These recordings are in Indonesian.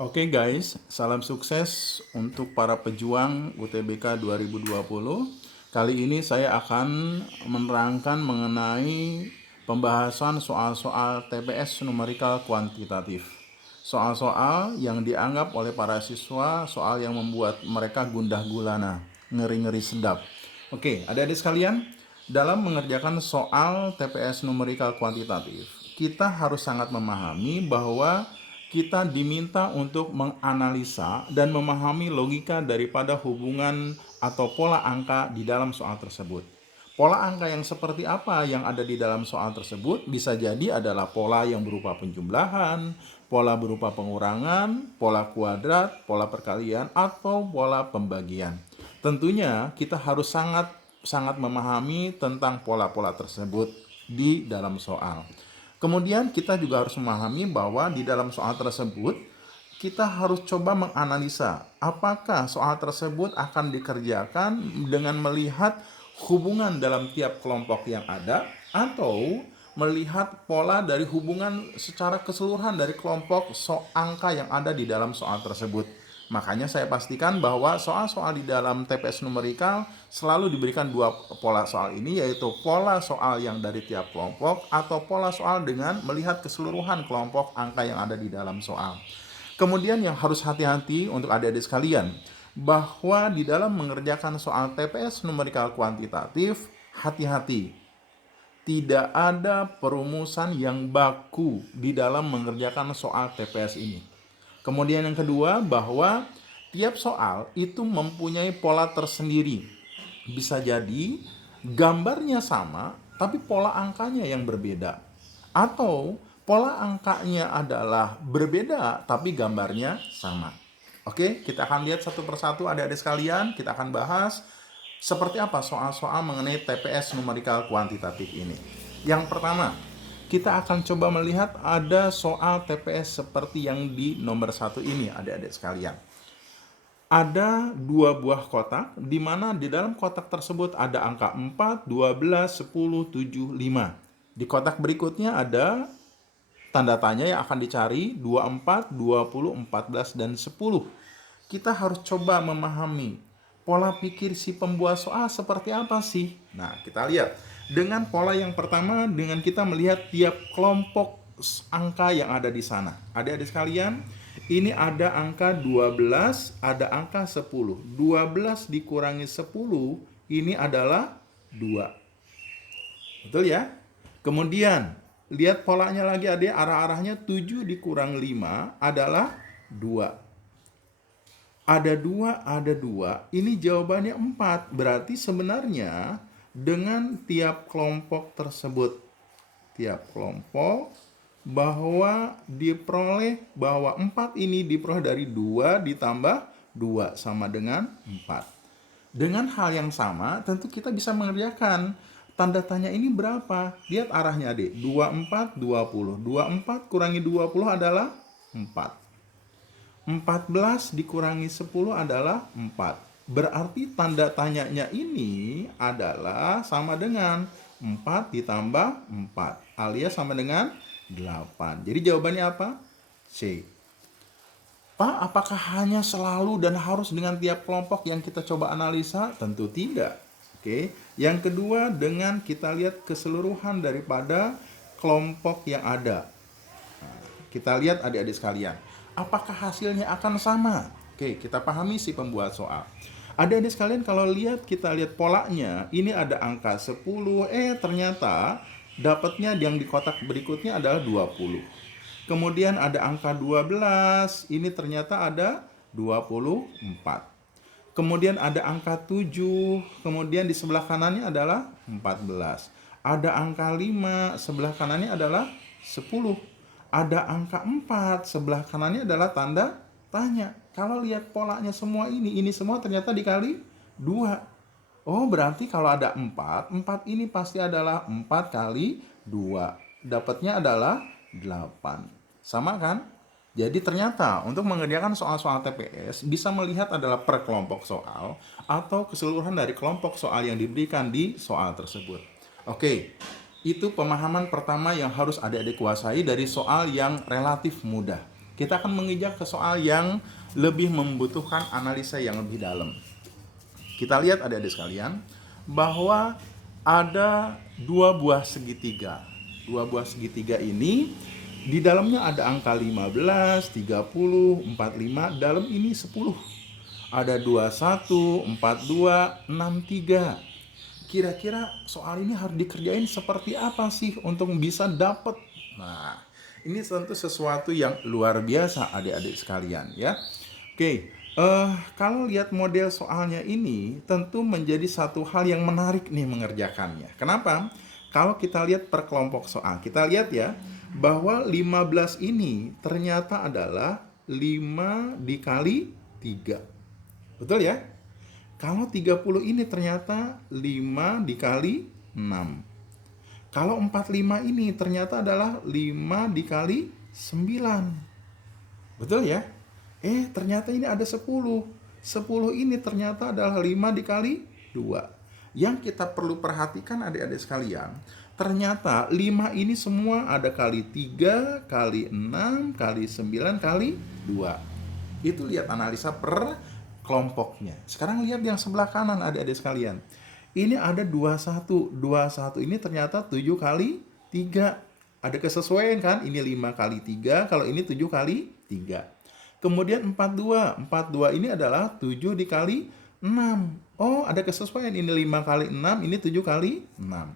Oke guys, salam sukses untuk para pejuang UTBK 2020. Kali ini saya akan menerangkan mengenai pembahasan soal-soal TPS numerikal kuantitatif. Soal-soal yang dianggap oleh para siswa soal yang membuat mereka gundah gulana, ngeri-ngeri sedap. Oke, adik-adik sekalian, dalam mengerjakan soal TPS numerikal kuantitatif, kita harus sangat memahami bahwa kita diminta untuk menganalisa dan memahami logika daripada hubungan atau pola angka di dalam soal tersebut. Pola angka yang seperti apa yang ada di dalam soal tersebut bisa jadi adalah pola yang berupa penjumlahan, pola berupa pengurangan, pola kuadrat, pola perkalian, atau pola pembagian. Tentunya kita harus sangat memahami tentang pola-pola tersebut di dalam soal. Kemudian kita juga harus memahami bahwa di dalam soal tersebut kita harus coba menganalisa apakah soal tersebut akan dikerjakan dengan melihat hubungan dalam tiap kelompok yang ada atau melihat pola dari hubungan secara keseluruhan dari kelompok angka yang ada di dalam soal tersebut. Makanya saya pastikan bahwa soal-soal di dalam TPS numerikal selalu diberikan dua pola soal ini, yaitu pola soal yang dari tiap kelompok atau pola soal dengan melihat keseluruhan kelompok angka yang ada di dalam soal. Kemudian yang harus hati-hati untuk adik-adik sekalian, bahwa di dalam mengerjakan soal TPS numerikal kuantitatif, hati-hati. Tidak ada perumusan yang baku di dalam mengerjakan soal TPS ini. Kemudian yang kedua, bahwa tiap soal itu mempunyai pola tersendiri. Bisa jadi gambarnya sama, tapi pola angkanya yang berbeda. Atau pola angkanya adalah berbeda, tapi gambarnya sama. Oke, kita akan lihat satu persatu adik-adik sekalian. Kita akan bahas seperti apa soal-soal mengenai TPS numerikal kuantitatif ini. Yang pertama, kita akan coba melihat ada soal TPS seperti yang di nomor 1 ini, adik-adik sekalian. Ada dua buah kotak, di mana di dalam kotak tersebut ada angka 4, 12, 10, 7, 5. Di kotak berikutnya ada tanda tanya yang akan dicari 24, 20, 14, dan 10. Kita harus coba memahami pola pikir si pembuat soal seperti apa sih. Nah, kita lihat. Dengan pola yang pertama, dengan kita melihat tiap kelompok angka yang ada di sana. Adik-adik sekalian, ini ada angka 12, ada angka 10. 12 dikurangi 10, ini adalah 2. Betul ya? Kemudian, lihat polanya lagi adik, arah-arahnya 7 dikurang 5 adalah 2. Ada 2, ada 2. Ini jawabannya 4. Berarti sebenarnya dengan tiap kelompok tersebut, tiap kelompok bahwa diperoleh bahwa 4 ini diperoleh dari 2 ditambah 2 sama dengan 4. Dengan hal yang sama, tentu kita bisa mengerjakan tanda tanya ini berapa. Lihat arahnya adik, 24, 20. 24 kurangi 20 adalah 4. 14 dikurangi 10 adalah 4. Berarti tanda tanyanya ini adalah sama dengan 4 ditambah 4 alias sama dengan 8. Jadi jawabannya apa? C. Pak, apakah hanya selalu dan harus dengan tiap kelompok yang kita coba analisa? Tentu tidak. Oke. Yang kedua, dengan kita lihat keseluruhan daripada kelompok yang ada. Kita lihat adik-adik sekalian, apakah hasilnya akan sama? Oke, kita pahami si pembuat soal. Adik-adik sekalian, kalau kita lihat polanya, ini ada angka 10, ternyata dapatnya yang di kotak berikutnya adalah 20. Kemudian ada angka 12, ini ternyata ada 24. Kemudian ada angka 7, kemudian di sebelah kanannya adalah 14. Ada angka 5, sebelah kanannya adalah 10. Ada angka 4, sebelah kanannya adalah tanda tanya. Kalau lihat polanya semua ini semua ternyata dikali 2. Oh, berarti kalau ada 4, 4 ini pasti adalah 4 kali 2. Dapatnya adalah 8. Sama kan? Jadi ternyata untuk mengerjakan soal-soal TPS bisa melihat adalah per kelompok soal atau keseluruhan dari kelompok soal yang diberikan di soal tersebut. Oke, itu pemahaman pertama yang harus adik-adik kuasai dari soal yang relatif mudah. kita akan menginjak ke soal yang lebih membutuhkan analisa yang lebih dalam. Kita lihat adik-adik sekalian bahwa ada dua buah segitiga. Dua buah segitiga ini di dalamnya ada angka 15, 30, 45, dalam ini 10. Ada 21, 42, 63. Kira-kira soal ini harus dikerjain seperti apa sih untuk bisa dapat? Nah, ini tentu sesuatu yang luar biasa adik-adik sekalian ya. Oke, kalau lihat model soalnya ini tentu menjadi satu hal yang menarik nih mengerjakannya. Kenapa? Kalau kita lihat per kelompok soal, kita lihat ya bahwa 15 ini ternyata adalah 5 dikali 3. Betul ya? Kalau 30 ini ternyata 5 dikali 6. Kalau 45 ini ternyata adalah 5 dikali 9. Betul ya? Ternyata ini ada 10. 10 ini ternyata adalah 5 dikali 2. Yang kita perlu perhatikan adik-adik sekalian, ternyata 5 ini semua ada kali 3, kali 6, kali 9, kali 2. Itu lihat analisa per kelompoknya. Sekarang lihat yang sebelah kanan adik-adik sekalian. Ini ada 21. 21 ini ternyata 7 kali 3. Ada kesesuaian kan? Ini 5 kali 3, kalau ini 7 kali 3. Kemudian 42. 42 ini adalah 7 dikali 6. Oh, ada kesesuaian. Ini 5 kali 6, ini 7 kali 6.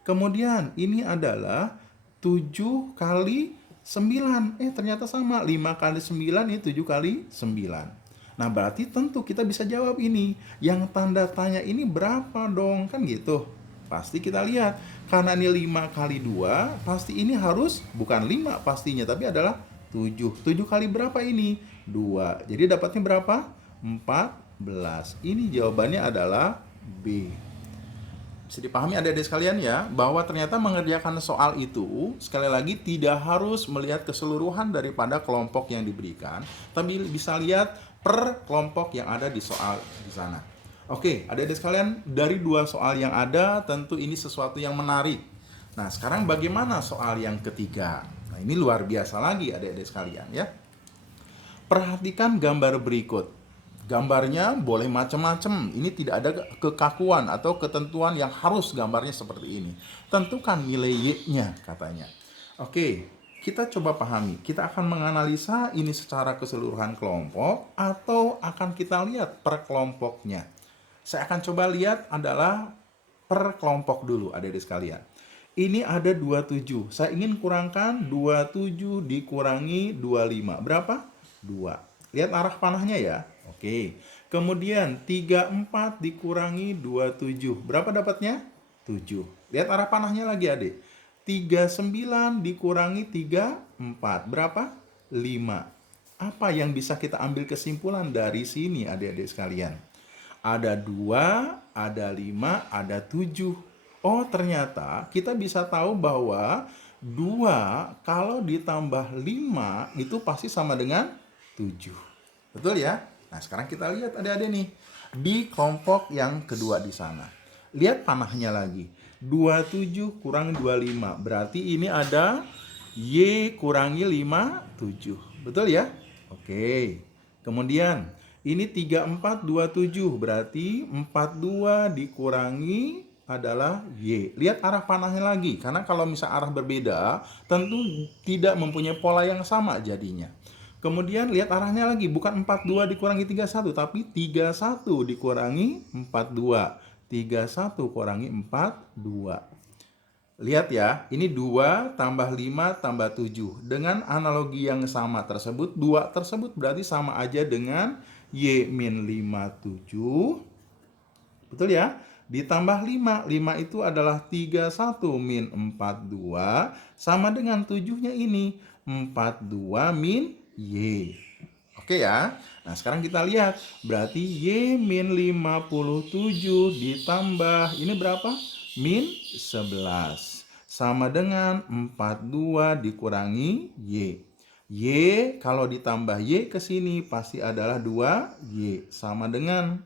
Kemudian ini adalah 7 kali 9. Ternyata sama. 5 kali 9 ini 7 kali 9. Nah, berarti tentu kita bisa jawab ini. Yang tanda tanya ini berapa dong? Kan gitu. Pasti kita lihat. Karena ini 5 kali 2, pasti ini harus bukan 5 pastinya, tapi adalah 7. 7 kali berapa ini? 2. Jadi dapatnya berapa? 14. Ini jawabannya adalah B. Bisa dipahami adik-adik sekalian ya, bahwa ternyata mengerjakan soal itu, sekali lagi tidak harus melihat keseluruhan daripada kelompok yang diberikan, tapi bisa lihat per kelompok yang ada di soal di sana. Oke, adik-adik sekalian, dari dua soal yang ada, tentu ini sesuatu yang menarik. Nah, sekarang bagaimana soal yang ketiga? Nah, ini luar biasa lagi adik-adik sekalian ya. Perhatikan gambar berikut. Gambarnya boleh macam-macam. Ini tidak ada kekakuan atau ketentuan yang harus gambarnya seperti ini. Tentukan nilai Y-nya katanya. Oke, kita coba pahami. Kita akan menganalisa ini secara keseluruhan kelompok atau akan kita lihat per kelompoknya. Saya akan coba lihat adalah per kelompok dulu adik-adik sekalian. Ini ada 27. Saya ingin kurangkan 27 dikurangi 25. Berapa? 2. Lihat arah panahnya ya. Oke. Kemudian 34 dikurangi 27. Berapa dapatnya? 7. Lihat arah panahnya lagi adik. 39 dikurangi 34. Berapa? 5. Apa yang bisa kita ambil kesimpulan dari sini adik-adik sekalian? Ada 2, ada 5, ada 7. Oh, ternyata kita bisa tahu bahwa 2 kalau ditambah 5 itu pasti sama dengan 7. Betul ya? Nah, sekarang kita lihat adik-adik nih. Di kelompok yang kedua di sana. Lihat panahnya lagi. 27 kurang 25. Berarti ini ada Y kurangi 5, 7. Betul ya? Oke. Kemudian, ini 34, 27. Berarti 42 dikurangi adalah Y. Lihat arah panahnya lagi. Karena kalau misal arah berbeda, tentu tidak mempunyai pola yang sama jadinya. Kemudian lihat arahnya lagi, bukan 42 dikurangi 31, tapi 31 dikurangi 42. 31 kurangi 42. Lihat ya, ini 2 tambah 5 tambah 7. Dengan analogi yang sama tersebut, 2 tersebut berarti sama aja dengan Y min 5, 7. Betul ya? Ditambah 5. 5 itu adalah 31 min 42. Sama dengan 7-nya ini. 42 min Y. Oke ya. Nah, sekarang kita lihat. Berarti Y min 57 ditambah, ini berapa? Min 11. Sama dengan 42 dikurangi Y. Y kalau ditambah Y ke sini pasti adalah 2Y. Sama dengan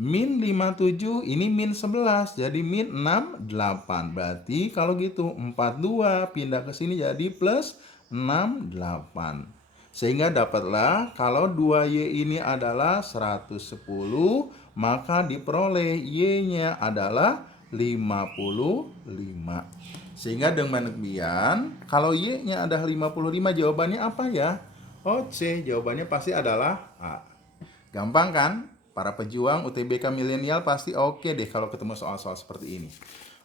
min 57, ini min 11. Jadi min 68. Berarti kalau gitu 42 pindah ke sini jadi plus 68. Sehingga dapatlah kalau 2Y ini adalah 110, maka diperoleh Y-nya adalah 55. Sehingga dengan demikian, kalau Y-nya adalah 55, jawabannya apa ya? Oh, C. Jawabannya pasti adalah A. Gampang kan? Para pejuang UTBK milenial pasti oke deh kalau ketemu soal-soal seperti ini.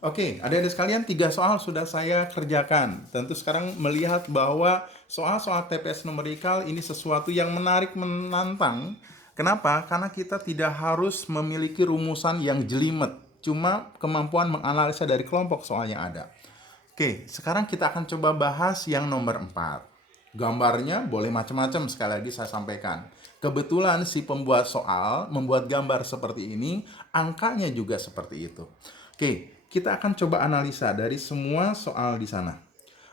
Oke, adik-adik sekalian, 3 soal sudah saya kerjakan. Tentu sekarang melihat bahwa soal-soal TPS numerikal ini sesuatu yang menarik, menantang. Kenapa? Karena kita tidak harus memiliki rumusan yang jelimet. Cuma kemampuan menganalisa dari kelompok soal yang ada. Oke, sekarang kita akan coba bahas yang nomor 4. Gambarnya boleh macam-macam, sekali lagi saya sampaikan. Kebetulan si pembuat soal membuat gambar seperti ini, angkanya juga seperti itu. Oke, kita akan coba analisa dari semua soal di sana.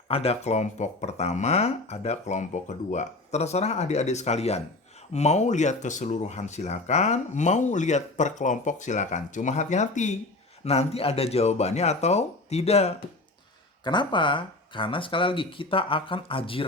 Ada kelompok pertama, ada kelompok kedua. Terserah adik-adik sekalian. Mau lihat keseluruhan silakan, mau lihat per kelompok silakan. Cuma hati-hati, nanti ada jawabannya atau tidak. Kenapa? Karena sekali lagi kita akan aji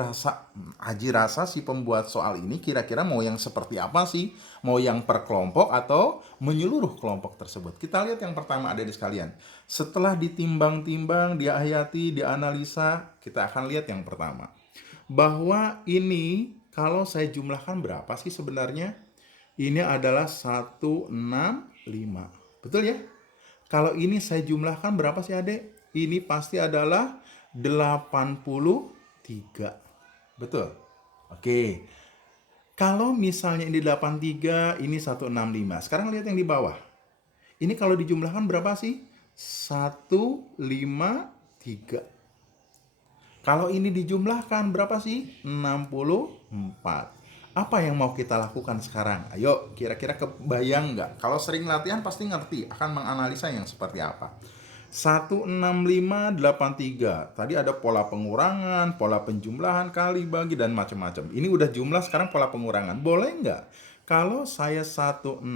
rasa si pembuat soal ini kira-kira mau yang seperti apa sih? Mau yang per kelompok atau menyeluruh kelompok tersebut? Kita lihat yang pertama adik-adik sekalian. Setelah ditimbang-timbang, diayati, dianalisa, kita akan lihat yang pertama. Bahwa ini kalau saya jumlahkan berapa sih sebenarnya? Ini adalah 165. Betul ya? Kalau ini saya jumlahkan berapa sih adik? Ini pasti adalah 83. Betul? Oke. Kalau misalnya ini 83, ini 165. Sekarang lihat yang di bawah. Ini kalau dijumlahkan berapa sih? 153. Kalau ini dijumlahkan berapa sih? 64. Apa yang mau kita lakukan sekarang? Ayo, kira-kira kebayang nggak? Kalau sering latihan pasti ngerti akan menganalisa yang seperti apa. 16583. Tadi ada pola pengurangan, pola penjumlahan, kali, bagi, dan macam-macam. Ini udah jumlah, sekarang pola pengurangan. Boleh nggak? Kalau saya 165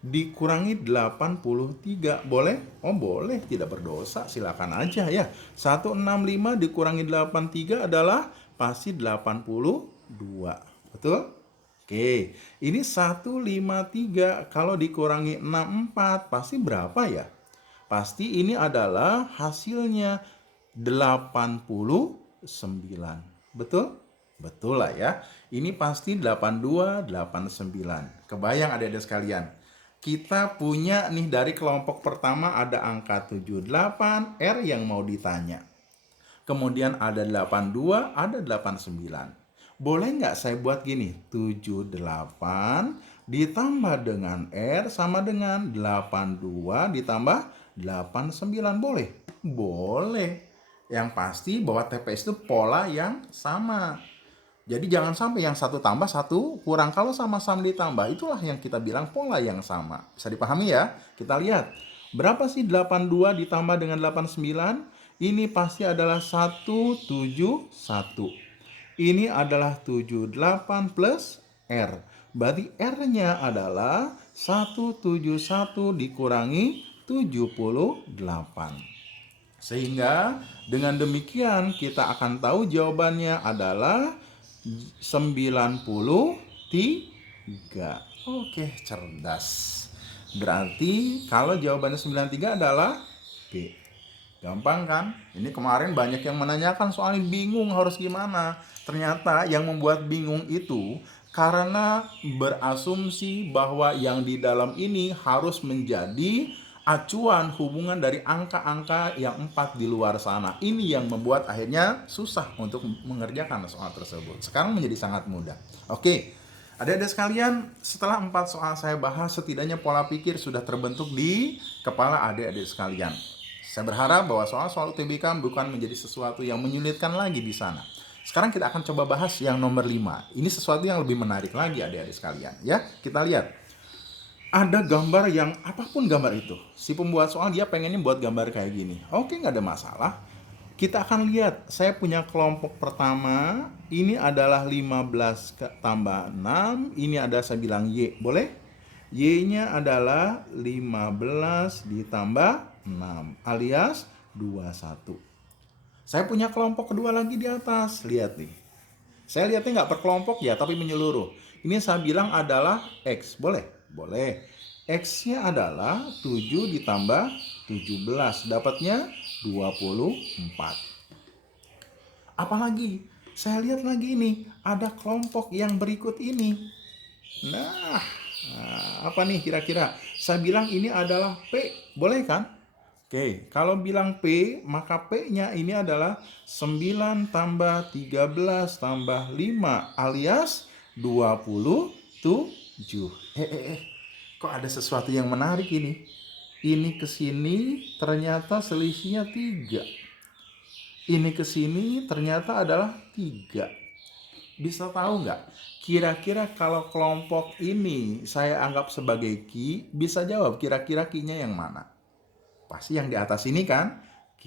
dikurangi 83, boleh? Oh boleh, tidak berdosa, silakan aja ya. 165 dikurangi 83 adalah pasti 82. Betul? Oke, ini 153 kalau dikurangi 64 pasti berapa ya? Pasti ini adalah hasilnya 89. Betul? Betul lah ya. Ini pasti 82, 89. Kebayang adik-adik sekalian. Kita punya nih dari kelompok pertama ada angka 78, R yang mau ditanya. Kemudian ada 82, ada 89. Boleh nggak saya buat gini? 78 ditambah dengan R sama dengan 82 ditambah 89. Boleh? Boleh. Yang pasti bahwa TPS itu pola yang sama. Jadi jangan sampai yang satu tambah satu kurang. Kalau sama-sama ditambah, itulah yang kita bilang pola yang sama. Bisa dipahami ya? Kita lihat. Berapa sih 82 ditambah dengan 89? Ini pasti adalah 171. Ini adalah 78 plus R. Berarti R-nya adalah 171 dikurangi 78. Sehingga dengan demikian kita akan tahu jawabannya adalah 93. Oke, cerdas. Berarti kalau jawabannya 93 adalah B. Gampang kan? Ini kemarin banyak yang menanyakan soalnya bingung harus gimana. Ternyata yang membuat bingung itu karena berasumsi bahwa yang di dalam ini harus menjadi acuan hubungan dari angka-angka yang 4 di luar sana. Ini yang membuat akhirnya susah untuk mengerjakan soal tersebut. Sekarang menjadi sangat mudah. Oke, adik-adik sekalian, setelah 4 soal saya bahas, setidaknya pola pikir sudah terbentuk di kepala adik-adik sekalian. Saya berharap bahwa soal-soal UTBK bukan menjadi sesuatu yang menyulitkan lagi di sana. Sekarang kita akan coba bahas yang nomor 5. Ini sesuatu yang lebih menarik lagi adik-adik sekalian. Ya, kita lihat. Ada gambar yang apapun gambar itu. Si pembuat soal dia pengennya buat gambar kayak gini. Oke, nggak ada masalah. Kita akan lihat. Saya punya kelompok pertama. Ini adalah 15 tambah 6. Ini ada saya bilang Y. Boleh? Y-nya adalah 15 ditambah 6 alias 21. Saya punya kelompok kedua lagi di atas. Lihat nih. Saya lihatnya nggak per kelompok ya, tapi menyeluruh. Ini saya bilang adalah X. Boleh? Boleh. X-nya adalah 7 ditambah 17. Dapatnya 24. Apalagi? Saya lihat lagi ini. Ada kelompok yang berikut ini. Nah, apa nih kira-kira? Saya bilang ini adalah P. Boleh kan? Oke, kalau bilang P, maka P-nya ini adalah 9 tambah 13 tambah 5 alias 27. Kok ada sesuatu yang menarik ini? Ini ke sini ternyata selisihnya 3. Ini ke sini ternyata adalah 3. Bisa tahu nggak? Kira-kira kalau kelompok ini saya anggap sebagai Q, bisa jawab kira-kira Q-nya yang mana? Pasti yang di atas ini kan? Q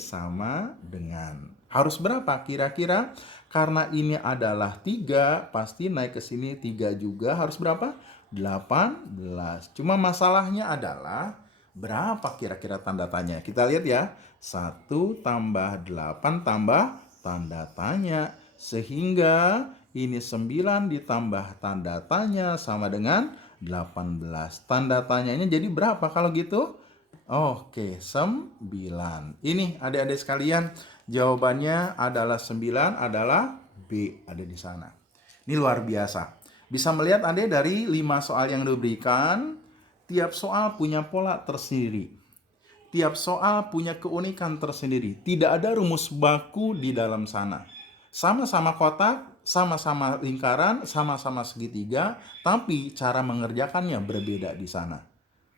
sama dengan. Harus berapa kira-kira? Karena ini adalah 3, pasti naik ke sini 3 juga. Harus berapa? 18. Cuma masalahnya adalah berapa kira-kira tanda tanya? Kita lihat ya. 1 tambah 8 tambah tanda tanya. Sehingga ini 9 ditambah tanda tanya sama dengan 18. Tanda tanyanya jadi berapa kalau gitu? Oke, 9. Ini adik-adik sekalian, jawabannya adalah 9 adalah B, ada di sana. Ini luar biasa. Bisa melihat adik dari 5 soal yang diberikan, tiap soal punya pola tersendiri. Tiap soal punya keunikan tersendiri. Tidak ada rumus baku di dalam sana. Sama-sama kotak, sama-sama lingkaran, sama-sama segitiga, tapi cara mengerjakannya berbeda di sana.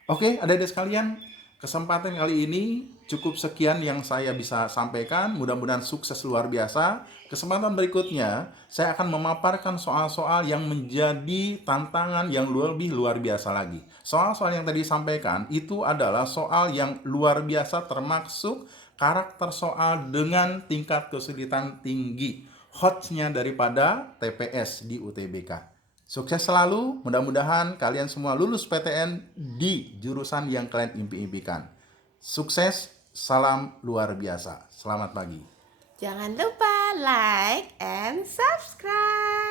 Oke, adik-adik sekalian, kesempatan kali ini cukup sekian yang saya bisa sampaikan. Mudah-mudahan sukses luar biasa. Kesempatan berikutnya, saya akan memaparkan soal-soal yang menjadi tantangan yang lebih luar biasa lagi. Soal-soal yang tadi disampaikan itu adalah soal yang luar biasa, termasuk karakter soal dengan tingkat kesulitan tinggi. Hotnya daripada TPS di UTBK. Sukses selalu, mudah-mudahan kalian semua lulus PTN di jurusan yang kalian impi-impikan. Sukses, salam luar biasa. Selamat pagi. Jangan lupa like and subscribe.